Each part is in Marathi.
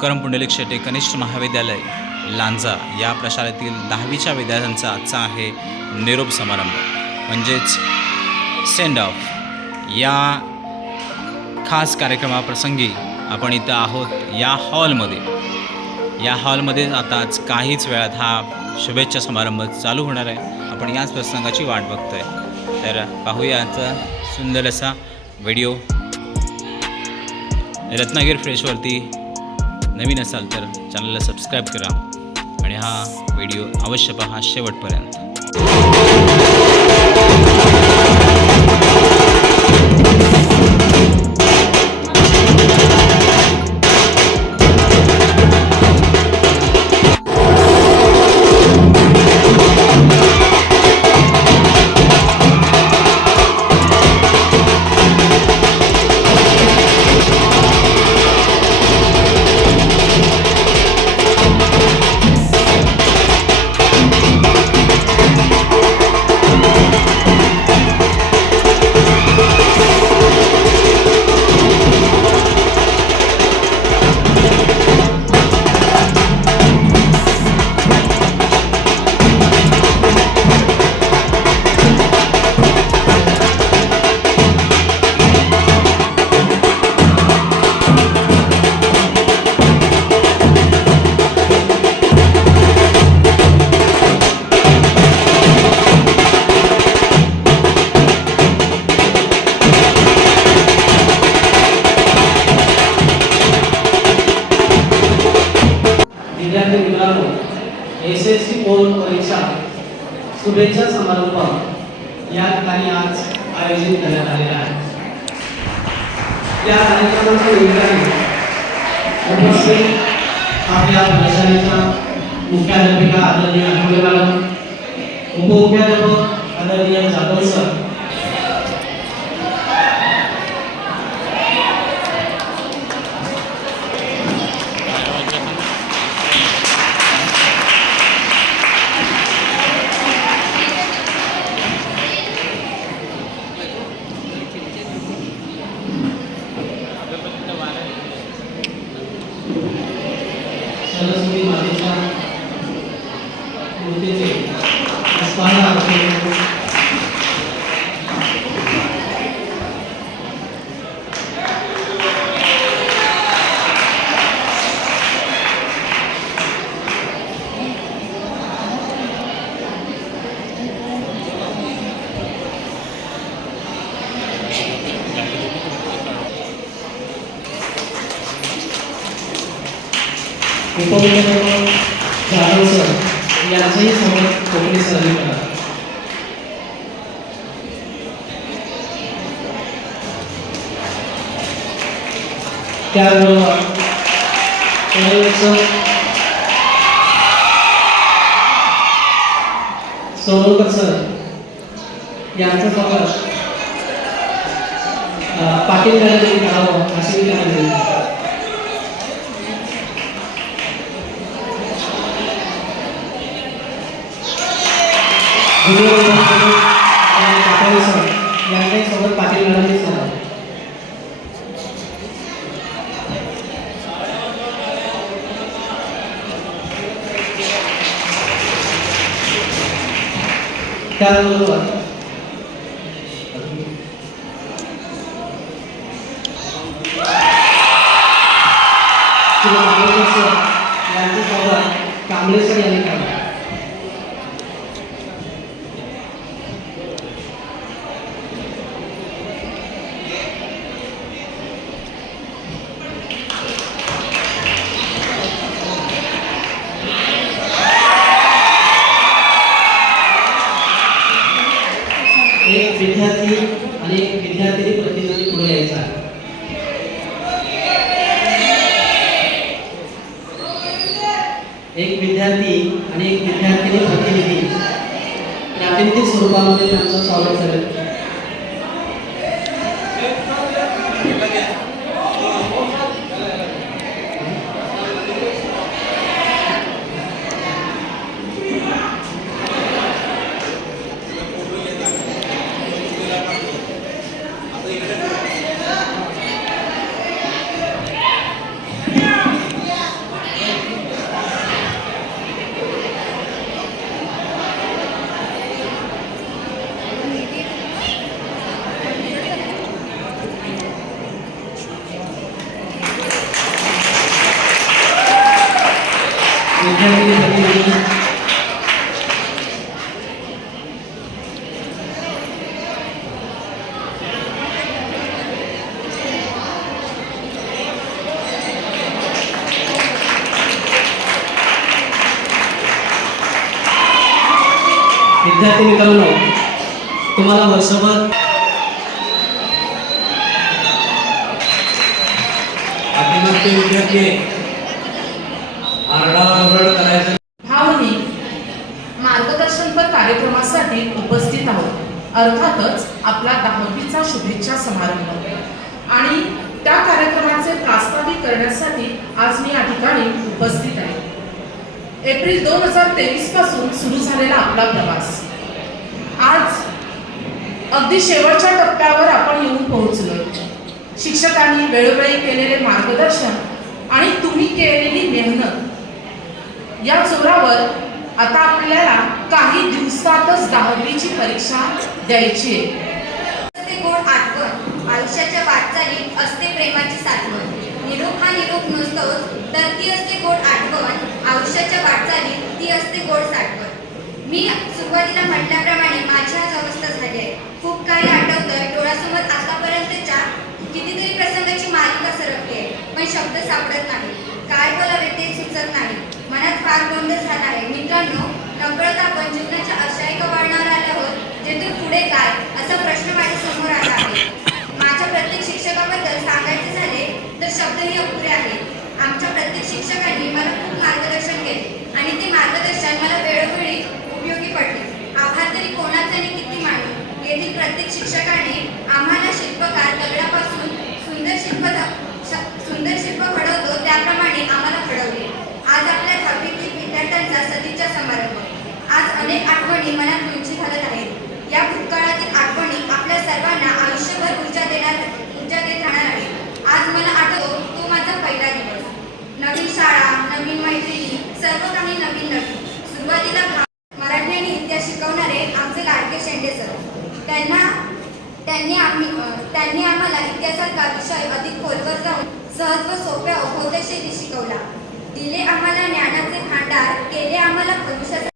तुकाराम पुंडलिक शेटे कनिष्ठ महाविद्यालय लांजा या प्रशालेतील दहावीच्या विद्यार्थ्यांचा आजचा आहे निरोप समारंभ. म्हणजेच सेंड ऑफ या खास कार्यक्रमाप्रसंगी आपण इथं आहोत या हॉलमध्ये या हॉलमध्ये आताच काहीच वेळात हा शुभेच्छा समारंभ चालू होणार आहे. आपण याच प्रसंगाची वाट बघतोय. तर पाहूयाचा सुंदर असा व्हिडिओ. रत्नागिरी फ्रेशवरती नवीन असाल तर चॅनलला सबस्क्राईब करा आणि हा व्हिडिओ अवश्य पहा शेवटपर्यंत. एस एस सी बोर्ड परीक्षा शुभेच्छा समारंभ या ठिकाणी आज आयोजित करण्यात आलेला आहे. या कार्यक्रमाच्या निमित्ताने उपस्थित आपल्या प्रशालेच्या मुख्याध्यापिका आदरणीय आठवले मॅडम उपमुख्याध्यापक आदरणीय जाधव सर उपमुख्याध्यापक जाधव सर यांचंही समोर कोकणी सहली करा पुढे सोनोकर सर यांचं सोबत अ, पाटील मॅडम करावं अशी विनंती आहे. व्हिडिओ आणि काकाजी सर यांच्याही सोबत पाटील मॅडमनी सर त्याबरोबर किंवा कांबळे सर यांनी करा एक विद्यार्थी आणि एक विद्यार्थी प्रतिनिधी पुढे यायचा आहे. एक विद्यार्थी आणि एक विद्यार्थिनी प्रतिनिधी प्रातिनिधिक स्वरूपामध्ये त्यांचं स्वागत झालं विद्यार्थिनी प्रतिनिधी विद्यार्थी मित्रांनो तुम्हाला वर्षभर पाठीमागचे विद्यार्थी आरडाओरड करायचं. भावनिक मार्गदर्शनपर कार्यक्रमासाठी उपस्थित आहोत. अर्थातच आपला दहावीचा शुभेच्छा समारंभ. आणि त्या कार्यक्रमाचे प्रास्ताविक करण्यासाठी आज मी या ठिकाणी उपस्थित आहे. एप्रिल दोन हजार तेवीसपासून सुरू झालेला आपला प्रवास. अगदी शेवटच्या टप्प्यावर आपण येऊन पोहोचलो. शिक्षकांनी वेळोवेळी केलेले मार्गदर्शन आणि तुम्ही केलेली मेहनत. या जोरावर आता आपल्याला काही दिवसातच दहावीची परीक्षा द्यायची आहे. असते गोड आठवण? आयुष्याच्या वाटचालीत असते प्रेमाची साठवण. निरोप हा निरोप नसतोच तर ती असते गोड आठवण. आयुष्याच्या वाटचालीत ती असते गोड साठवण. मी सुरुवातीला म्हटल्याप्रमाणे माझ्या आज अवस्था झाली आहे मला आठवतंय डोळ्यासमोर आतापर्यंतच्या कितीतरी प्रसंगाची मालिका सरकली आहे. पण शब्द सापडत नाही. काय बोलावे ते सुचत नाही. मनात फार गोंधळ झाला आहे. मित्रांनो नकळत आपण जीवनाच्या अशा एका वळणावर आल्यावर जेथून पुढे काय असा प्रश्न माझ्यासमोर आला आहे. माझ्या प्रत्येक शिक्षकाबद्दल सांगायचे झाले तर शब्दही अपुरे आहे आमच्या प्रत्येक शिक्षकांनी मला खूप मार्गदर्शन केले आणि ते मार्गदर्शन मला वेळोवेळी उपयोगी पडले. आभार तरी कोणाचे आणि किती मांडले प्रत्येक शिक्षकाने आम्हाला शिल्पकार दगडापासून सुंदर शिल्प सुंदर शिल्प घडवतो त्याप्रमाणे आम्हाला घडवले. आज आपल्या दहावीतील विद्यार्थ्यांचा सतीचा समारंभ. आज अनेक आठवणी मला तुमची घालत आहेत. या भूतकाळातील आठवणी आपल्या सर्वांना आयुष्यभर ऊर्जा देणार ऊर्जा देत राहणार आहे आज मला आठवतो तो माझा पहिला दिवस. नवीन शाळा नवीन मैत्रिणी सर्व काही नवीन नवीन. सुरुवातीला त्यांना त्यांनी आम्ही त्यांनी आम्हाला इतिहासाचा विषय अधिक खोलवर जाऊन सहज व सोप्या अवबोधशीर शिकवला. दिले आम्हाला ज्ञानाचे भांडार केले आम्हाला भविष्याचे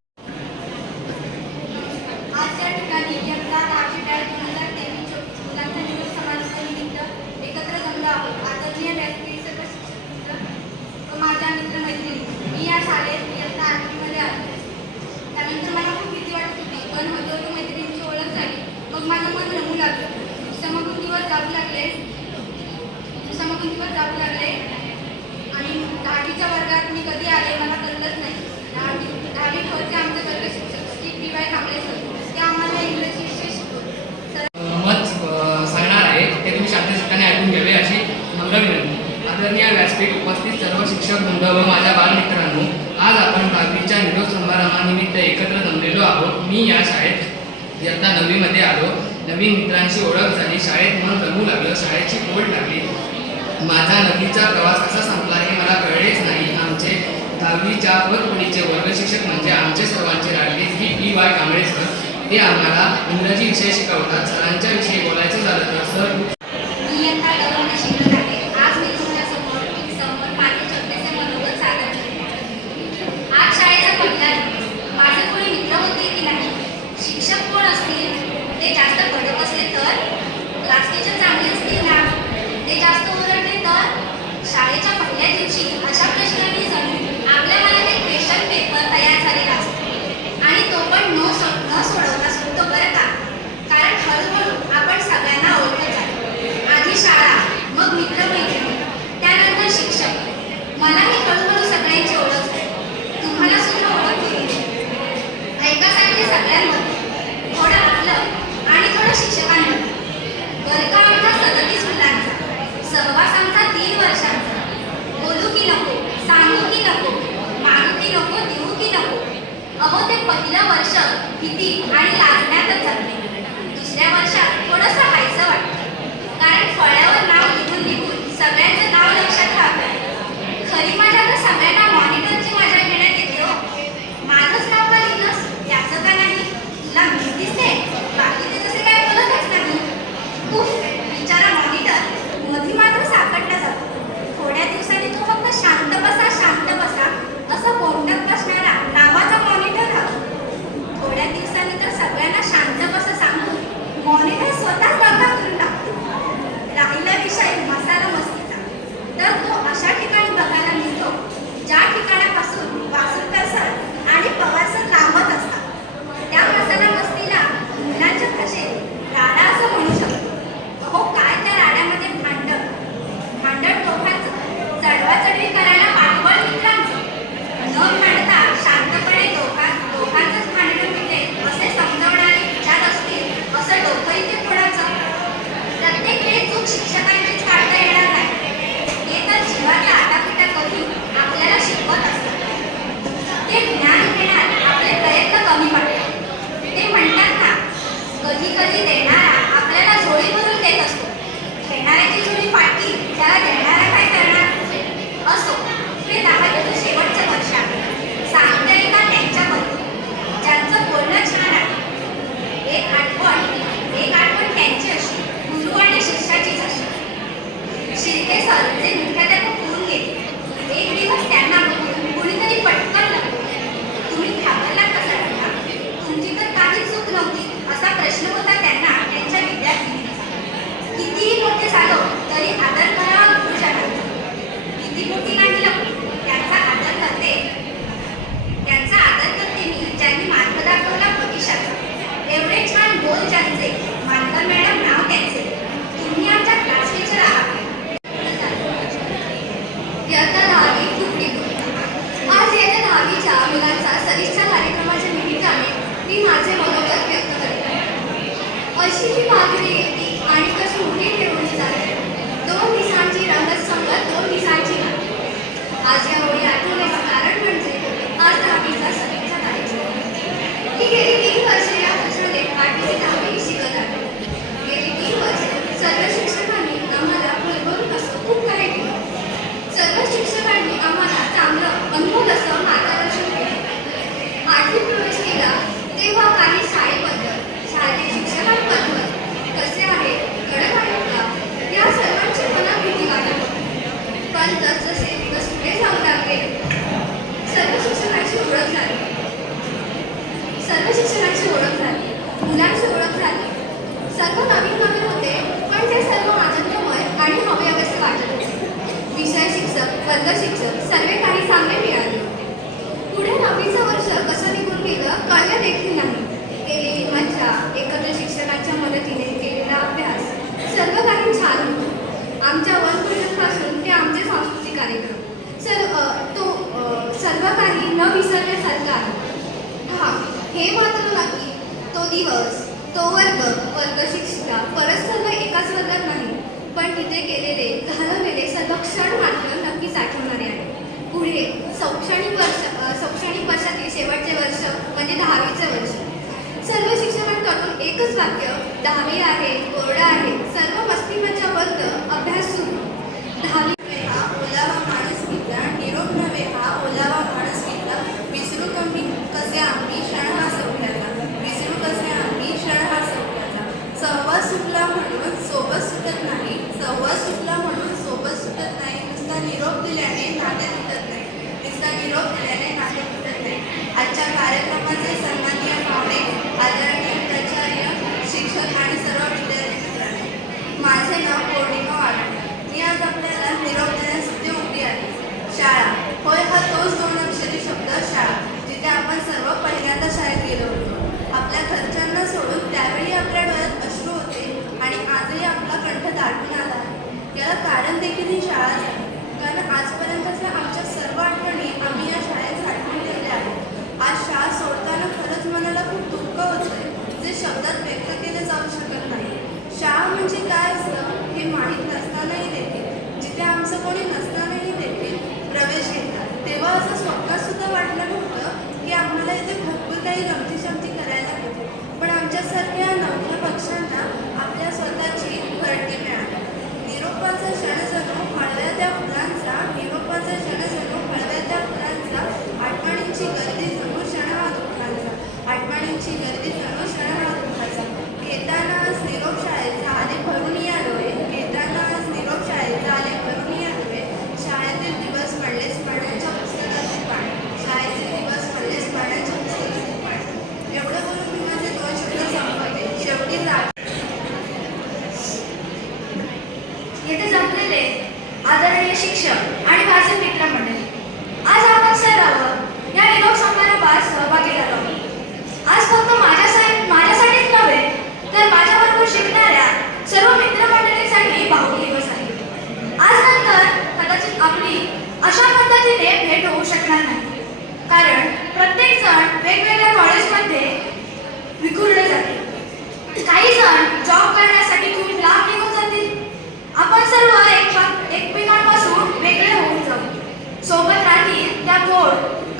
थोडंसं वाटतं कारण फळ्यावर नाव लिहून लिहून सगळ्यांचं नाव लक्षात राहतं खरी माझ्या तर सगळ्यांना मॉनिटरची मजा येते हो. माझंच नाव का लिहिलंस? त्याचं तुला मी दिसते बाकीचे तसे काय बोलतच नाही तू बिचारा मॉनिटर मधी मात्र सापडला जातो. थोड्या दिवसांनी तो फक्त शांत बसा शांत बसा असं बोंडत बसणार तो वर्ग वर्गशिक्षिका परत सर्व एकाच वर्गात नाही पण तिथे केलेले घालवलेले सर्व क्षण मात्र नक्कीच आठवणारे आहे पुढे शैक्षणिक वर्ष शैक्षणिक वर्षातील शेवटचे वर्ष म्हणजे दहावीचे वर्ष. सर्व शिक्षकांकडून एकच वाक्य दहावी आहे बोर्ड आहे सर्व मस्ती वर्ग अभ्यास सुरू. दहावी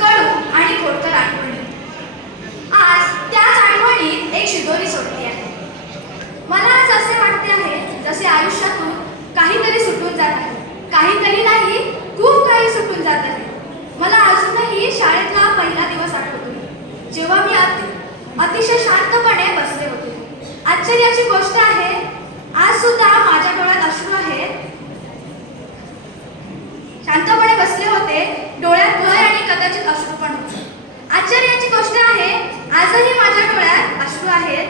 गोड आणि खोडकर आठवणी. आज त्याच आठवणीत एक शिदोरी सोडली आहे. मला आज असे वाटते आहे जसे आयुष्यातून काहीतरी सुटून जात आहे. काहीतरी नाही खूप काही सुटून जात मला अजूनही शाळेतला पहिला दिवस आठवतो. जेव्हा मी अतिशय शांतपणे बसले होते. आश्चर्याची गोष्ट आहे आज सुद्धा माझ्या डोळ्यात अश्रू आहे. शांतपणे बसले होते डोळ्यात कदाचित अश्रू पण होते. आश्चर्याची गोष्ट आहे आजही माझ्या डोळ्यात अश्रू आहेत.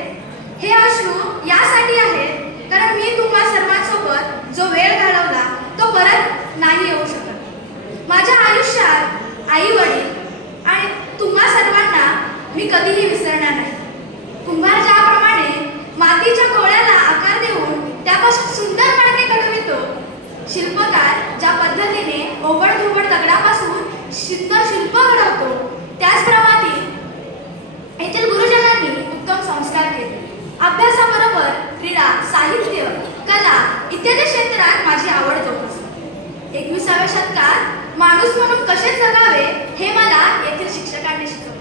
हे अश्रू यासाठी आहेत कारण मी तुम्हा सर्वांसोबत जो वेळ घालवला तो परत नाही येऊ शकत. माझ्या आयुष्यात आई वडील आणि तुम्हा सर्वांना मी कधीही विसरणार नाही. कुंभार ज्याप्रमाणे मातीच्या गोळ्याला आकार देऊन त्यापासून सुंदर मडके घडवितो शिल्पकार ज्या पद्धतीने ओबडधोबड दगडापासून सुंदर शिल्प घडवतो त्याचप्रमाणे येथील गुरुजनांनी उत्तम संस्कार केले अभ्यासाबरोबर क्रीडा साहित्य कला इत्यादी क्षेत्रात माझी आवड जोपासली एकविसाव्या शतकात माणूस म्हणून कसे जगावे हे मला येथील शिक्षकांनी शिकवले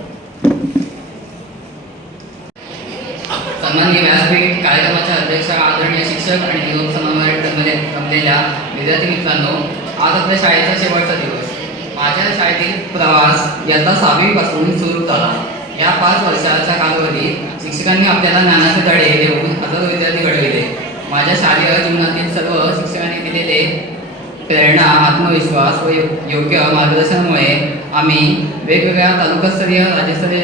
सन्माननीय व्यासपीठ कार्यक्रमाच्या अध्यक्ष आदरणीय शिक्षक आणि निरोप समारंभामध्ये जमलेल्या विद्यार्थी मित्रांनो आज आपल्या शाळेचा शेवटचा दिवस. माझ्या शाळेतील प्रवास यंदा सहावीपासून सुरू झाला. या पाच वर्षाच्या कालावधीत शिक्षकांनी आपल्याला ज्ञानाचे धडे देऊन हजारो विद्यार्थी घडविले. माझ्या शालेय जीवनातील सर्व शिक्षकांनी दिलेले प्रेरणा आत्मविश्वास व योग्य मार्गदर्शनामुळे आम्ही वेगवेगळ्या तालुकास्तरीय राज्यस्तरीय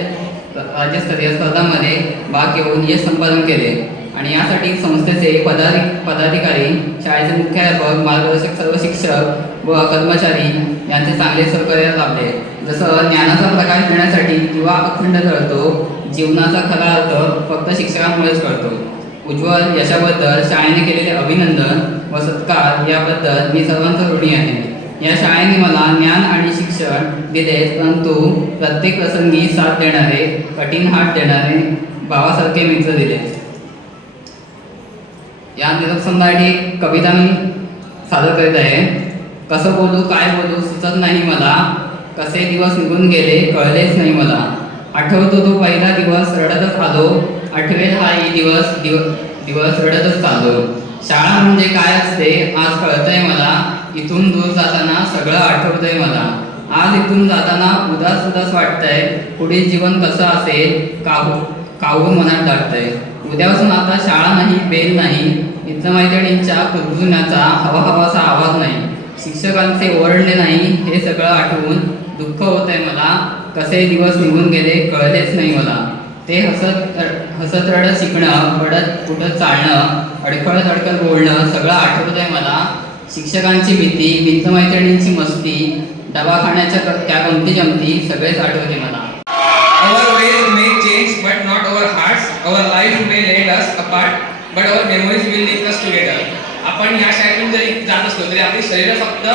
राज्यस्तरीय स्पर्धांमध्ये भाग घेऊन यश संपादन केले. आणि यासाठी संस्थेचे पदाधिक पदाधिकारी शाळेचे मुख्याध्यापक मार्गदर्शक सर्व शिक्षक व कर्मचारी यांचे चांगले सहकार्य लाभले. जसं ज्ञानाचा प्रकाश देण्यासाठी किंवा अखंड जळतो जीवनाचा खरा अर्थ फक्त शिक्षकांमुळेच कळतो. उज्ज्वल यशाबद्दल शाळेने केलेले अभिनंदन व सत्कार याबद्दल मी सर्वांचं ऋणी आहे. या शाळेने मला ज्ञान आणि शिक्षण दिले परंतु प्रत्येक प्रसंगी साथ देणारे कठीण हात देणारे भावासारखे मित्र दिले. या निरोपसंसाठी एक कविता मी सादर करीत आहे. कसं बोलू काय बोलू सुचत नाही मला. कसे दिवस निघून गेले कळलेच नाही मला. आठवतो तो पहिला दिवस रडतच आलो. आठवेल हाही दिवस दिव दिवस रडतच चाललो. शाळा म्हणजे काय असते आज कळतंय मला. इथून दूर जाताना सगळं आठवतंय मला. आज इथून जाताना उदास उदास वाटतंय. पुढील जीवन कसं असेल काहू काहून मनात टाकतंय उद्यापासून आता शाळा नाही बेल नाही. मित्रमैत्रिणींच्या कुरजुण्याचा हवा हवासा आवाज नाही. शिक्षकांचे ओरडले नाही हे सगळं आठवून दुःख होतंय मला. कसे दिवस निघून गेले कळलेच नाही मला. ते हसत हसत रडत शिकणं पडत कुठं चालणं अडखळत अडखळत बोलणं सगळं आठवत आहे मला. शिक्षकांची भीती मित्रमैत्रिणींची मस्ती दवाखान्याच्या त्या गमती जमती सगळेच आठवते मला. Our ways may change but not our hearts. Our life may let us apart but our memories will link us together आपण या शाळेतून जरी जात असलो तरी आपली शरीर फक्त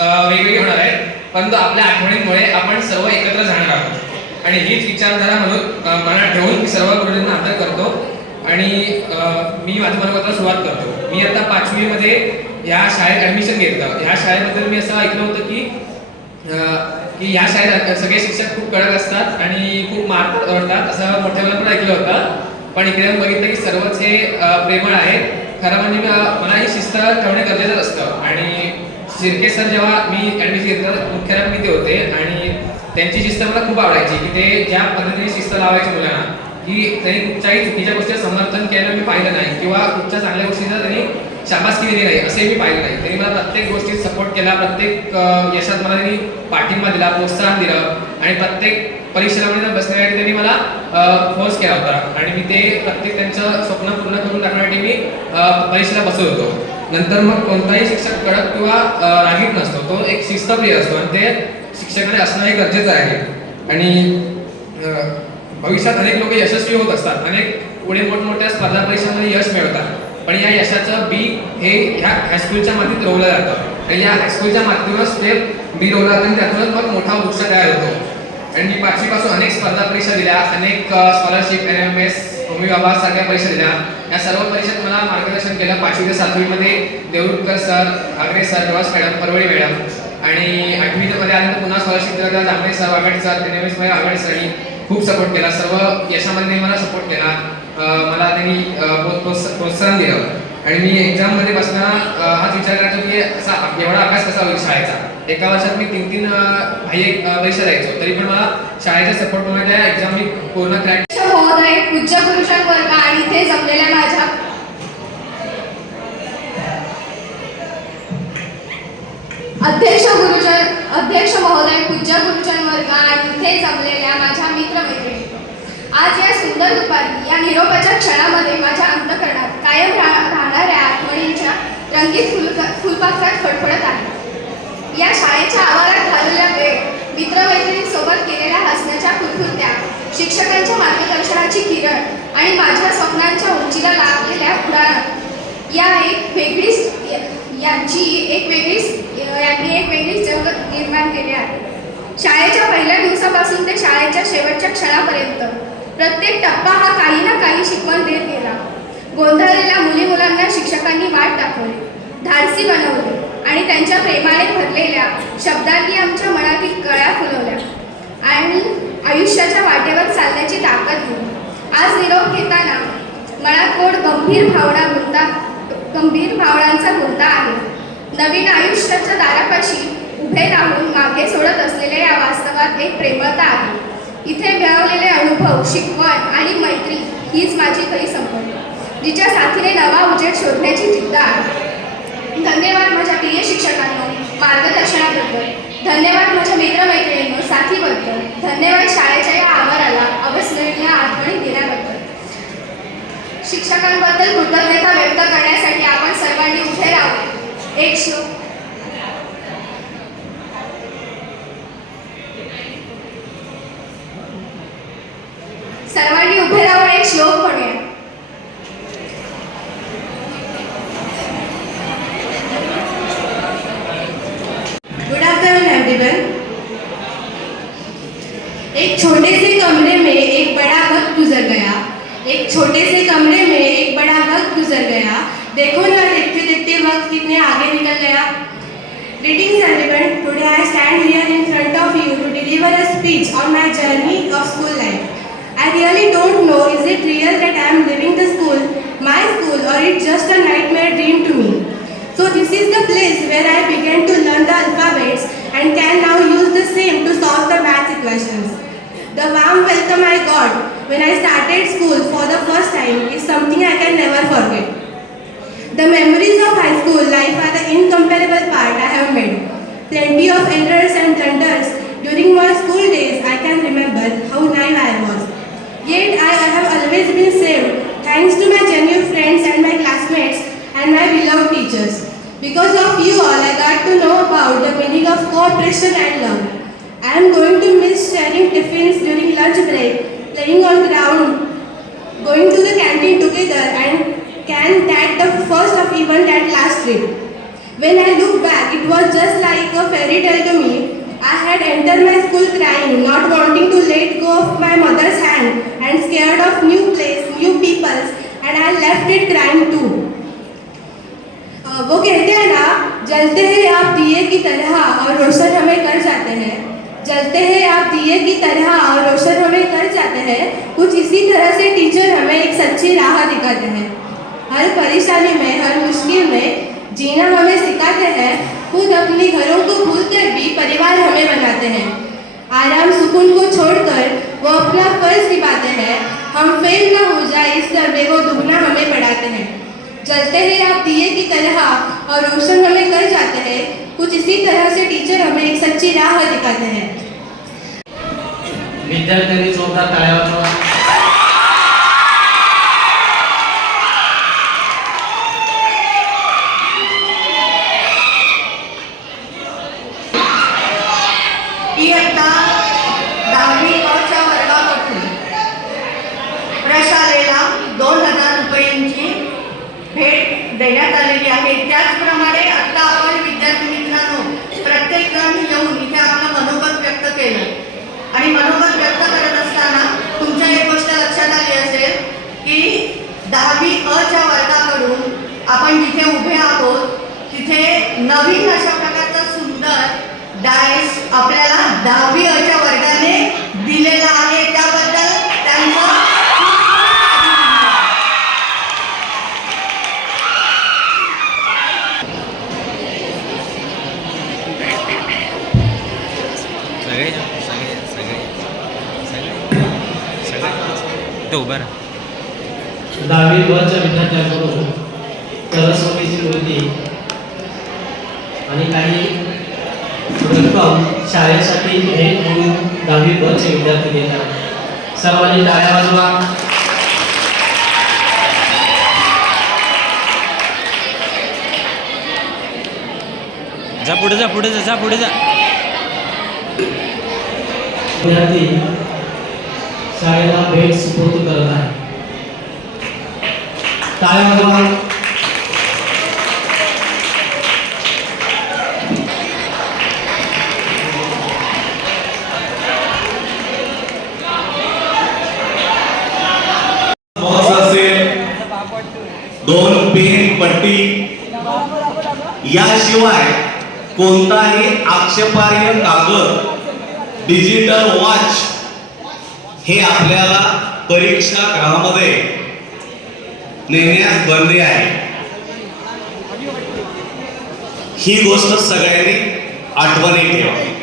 वेगवेगळी होणार आहेत. परंतु आपल्या आठवणींमुळे आपण सर्व एकत्र जाणार आहोत. आणि हीच विचारधारा म्हणून मनात ठेवून मी सर्व गुरुजींना आदर करतो. आणि मी माझं मनोगताला सुरुवात करतो. मी आता पाचवीमध्ये या शाळेत ॲडमिशन घेतलं. ह्या शाळेबद्दल मी असं ऐकलं होतं की की या शाळेत सगळे शिक्षक खूप कडक असतात आणि खूप मार्क ओरडतात असं मोठ्या पण ऐकलं होतं. पण इकडे बघितलं की सर्वच हे प्रेमळ आहेत. खरं म्हणजे मला ही शिस्त ठेवणे गरजेचं असतं. आणि शिर्के सर जेव्हा मी ॲडमिशन घेतलं मुख्याध्यापक मी ते होते आणि त्यांची शिस्त मला खूप आवडायची की ते ज्या पद्धतीने शिस्त लावायची मुलांना की त्यांनी कुठच्याही चुकीच्या गोष्टीचं समर्थन केलं मी पाहिलं नाही किंवा कुठच्या चांगल्या गोष्टीचं त्यांनी शाबासकी दिली नाही असंही मी पाहिलं नाही. त्यांनी मला प्रत्येक गोष्टीत सपोर्ट केला प्रत्येक यशात मला त्यांनी पाठिंबा दिला प्रोत्साहन दिलं आणि प्रत्येक परीक्षेमध्ये बसण्यासाठी त्यांनी मला फोर्स केला होता. आणि मी ते प्रत्येक त्यांचं स्वप्न पूर्ण करून टाकण्यासाठी मी परीक्षेला बसत होतो. नंतर मग कोणताही शिक्षक कडक किंवा रागीट नसतो. तो एक शिस्तप्रिय असतो आणि ते शिक्षकाने असणं हे गरजेचं आहे. आणि भविष्यात अनेक लोक यशस्वी होत असतात. अनेक पुढे मोठमोठ्या स्पर्धा परीक्षांमध्ये यश मिळवतात. पण या यशाचं बी हे ह्या हायस्कूलच्या मातीत रोवलं जातं. आणि या हायस्कूलच्या मातीवरच ते बी रोवलं जातं आणि त्यातूनच मग मोठा वृक्ष तयार होतो. आणि मी पाचवीपासून अनेक स्पर्धा परीक्षा दिल्या अनेक scholarship N M S Homi Bhabha सारख्या परीक्षा दिल्या. या सर्व परीक्षेत मला मार्गदर्शन केलं पाचवी ते सातवीमध्ये Deurkar sir Agare sir Ross madam Parwali madam आणि आठवीमध्ये आल्यानंतर पुन्हा स्कॉलरशिप दिलं त्या Jambhale sir Waghadi sir N M एसमध्ये वाघाडी खूप सपोर्ट केला. सर्व यशामध्ये मला सपोर्ट केला. मला त्यांनी प्रोत्साहन दिलं. आणि मी एक्झाममध्ये बसताना हाच विचार करायचो की असा एवढा अभ्यास कसा होईल शाळेचा? एका वर्षात मी तीन तीन अ, बाह्य परीक्षा द्यायचो. तरी पण मला शाळेच्या सपोर्टमुळे त्या एक्झाम मी पूर्ण क्रॅक अध्यक्ष महोदय पूज्य पुरुषांवर आणि इथे जमलेल्या माझ्या? अध्यक्ष गुरुजन अध्यक्ष महोदय पूज्य गुरुजन वर्ग आणि इथे जमलेल्या माझ्या आज या सुंदर दुपारी या निरोपाच्या क्षणामध्ये माझ्या अंतकरणात कायम रा- राहणाऱ्या आठवणींच्या रंगीत फुल फुलपाखरात फडफडत आहे. या शाळेच्या आवारात घालवल्या वेळ मित्रमैत्रिणींसोबत केलेल्या हसण्याच्या फुलफुलत्या शिक्षकांच्या मार्गदर्शनाची किरण आणि माझ्या स्वप्नांच्या उंचीला लागलेल्या उडाणात या एक वेगळीच यांची एक वेगळीच यांनी एक वेगळीच जगत निर्माण केले आहे. शाळेच्या पहिल्या दिवसापासून ते शाळेच्या शेवटच्या क्षणापर्यंत. प्रत्येक टप्पा हा काही ना काही शिकवण देत गेला. गोंधळलेल्या मुली मुलांना शिक्षकांनी वाट दाखवली धाडसी बनवले आणि त्यांच्या प्रेमाने भरलेल्या शब्दांनी आमच्या मनातील कळ्या फुलवल्या आणि आयुष्याच्या वाटेवर चालण्याची ताकद दिली. आज निरोप घेताना मनात गोड गंभीर भावना गुंता गंभीर भावनांचा गुंता आहे. नवीन आयुष्याच्या दारापाशी उभे राहून मागे सोडत असलेल्या या वास्तवात एक प्रेमळता आहे. इथे मिळवलेले अनुभव शिकवण आणि मैत्री हीच माझी खरी संपत्ती. जिच्या साथीने नवा उजेड शोधण्याची जिद्द आहे. धन्यवाद माझ्या प्रिय शिक्षकांनो मार्गदर्शनाबद्दल. धन्यवाद माझ्या मित्रमैत्रिणींनो साथीबद्दल. धन्यवाद शाळेच्या या आवाराला अविस्मरणीय आठवणी देण्याबद्दल शिक्षकांबद्दल कृतज्ञता व्यक्त करण्यासाठी आपण सर्वांनी उभे राहू एक श्लोक. सर्वांनी उभे राहून एक श्लोक म्हणूया परेशानी में, हर मुश्किल में जीना हमें सिखाते हैं, खुद अपने घरों को भूलकर भी परिवार हमें बनाते हैं। आराम सुकून को छोड़कर वो अपना फ़र्ज़ निभाते हैं, हम फेल ना हो जाए इस डर वो दुगना हमें बढ़ाते हैं। जलते हैं आप दिए की तरह और रोशन हमें कर जाते हैं, कुछ इसी तरह से टीचर हमें एक सच्ची राह दिखाते हैं। विद्यार्थ्यांनी जोरदार टाळ्या आणि मनोगत व्यक्त करत असताना तुमच्या एक गोष्ट लक्षात आली असेल की दहावी अच्या वर्गाकडून आपण जिथे उभे आहोत तिथे नवीन अशा प्रकारचा सुंदर डायस आपल्याला दहावी अच्या वर्गाने दिलेला आहे. उभा राहा. दहावी वरच्या विद्यार्थ्यांकडून सरस्वतीची मूर्ती आणि काही रक्कम शाळेसाठी म्हणून दहावी वरचे विद्यार्थी देतात सर्वांनी टाळ्या वाजवा. जा पुढे जा पुढे जा जा पुढे जा. विद्यार्थी शाळेला भेट सुपूर्द करत आहे. दोन पेन पट्टी. याशिवाय कोणताही कागद डिजिटल वॉच हे आपल्याला परीक्षा गृहामध्ये नेण्यास बंदी आहे. ही गोष्ट सगळ्यांनी आठवणी ठेवा.